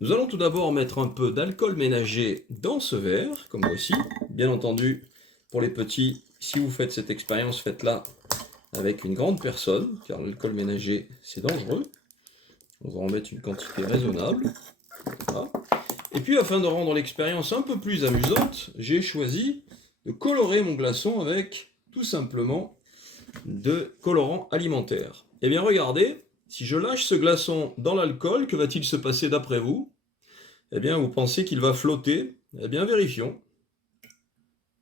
Nous allons tout d'abord mettre un peu d'alcool ménager dans ce verre, comme voici. Bien entendu, pour les petits, si vous faites cette expérience, faites-la avec une grande personne, car l'alcool ménager, c'est dangereux. On va en mettre une quantité raisonnable. Voilà. Et puis, afin de rendre l'expérience un peu plus amusante, j'ai choisi de colorer mon glaçon avec, tout simplement, de colorant alimentaire. Eh bien, regardez, si je lâche ce glaçon dans l'alcool, que va-t-il se passer d'après vous? Eh bien, vous pensez qu'il va flotter? Eh bien, vérifions.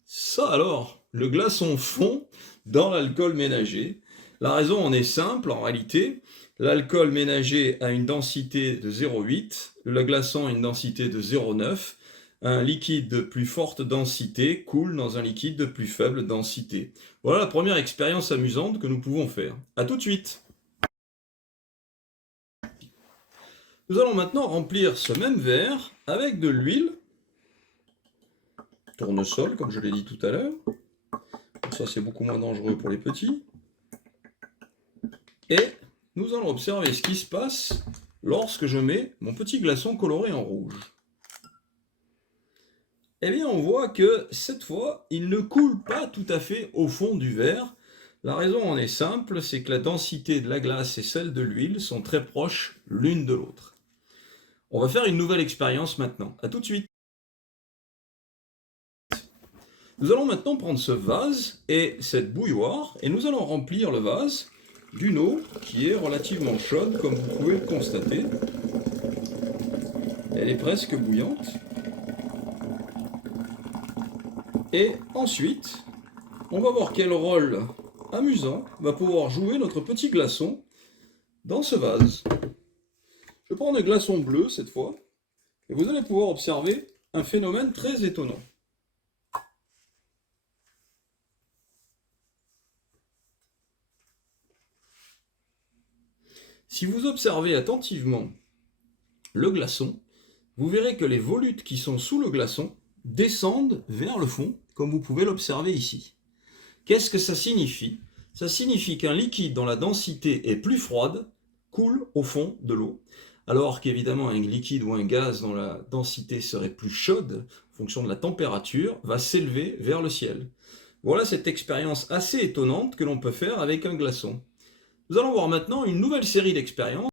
Ça alors, le glaçon fond dans l'alcool ménager. La raison en est simple, en réalité. L'alcool ménager a une densité de 0,8, le glaçon a une densité de 0,9. Un liquide de plus forte densité coule dans un liquide de plus faible densité. Voilà la première expérience amusante que nous pouvons faire. A tout de suite. Nous allons maintenant remplir ce même verre avec de l'huile, tournesol comme je l'ai dit tout à l'heure. Ça c'est beaucoup moins dangereux pour les petits. Et nous allons observer ce qui se passe lorsque je mets mon petit glaçon coloré en rouge. Eh bien on voit que cette fois il ne coule pas tout à fait au fond du verre. La raison en est simple, c'est que la densité de la glace et celle de l'huile sont très proches l'une de l'autre. On va faire une nouvelle expérience maintenant. A tout de suite. Nous allons maintenant prendre ce vase et cette bouilloire et nous allons remplir le vase d'une eau qui est relativement chaude comme vous pouvez le constater. Elle est presque bouillante. Et ensuite, on va voir quel rôle amusant va pouvoir jouer notre petit glaçon dans ce vase. Je prends un glaçon bleu cette fois et vous allez pouvoir observer un phénomène très étonnant. Si vous observez attentivement le glaçon, vous verrez que les volutes qui sont sous le glaçon descendent vers le fond, comme vous pouvez l'observer ici. Qu'est-ce que ça signifie? Ça signifie qu'un liquide dont la densité est plus froide coule au fond de l'eau, alors qu'évidemment un liquide ou un gaz dont la densité serait plus chaude, en fonction de la température, va s'élever vers le ciel. Voilà cette expérience assez étonnante que l'on peut faire avec un glaçon. Nous allons voir maintenant une nouvelle série d'expériences.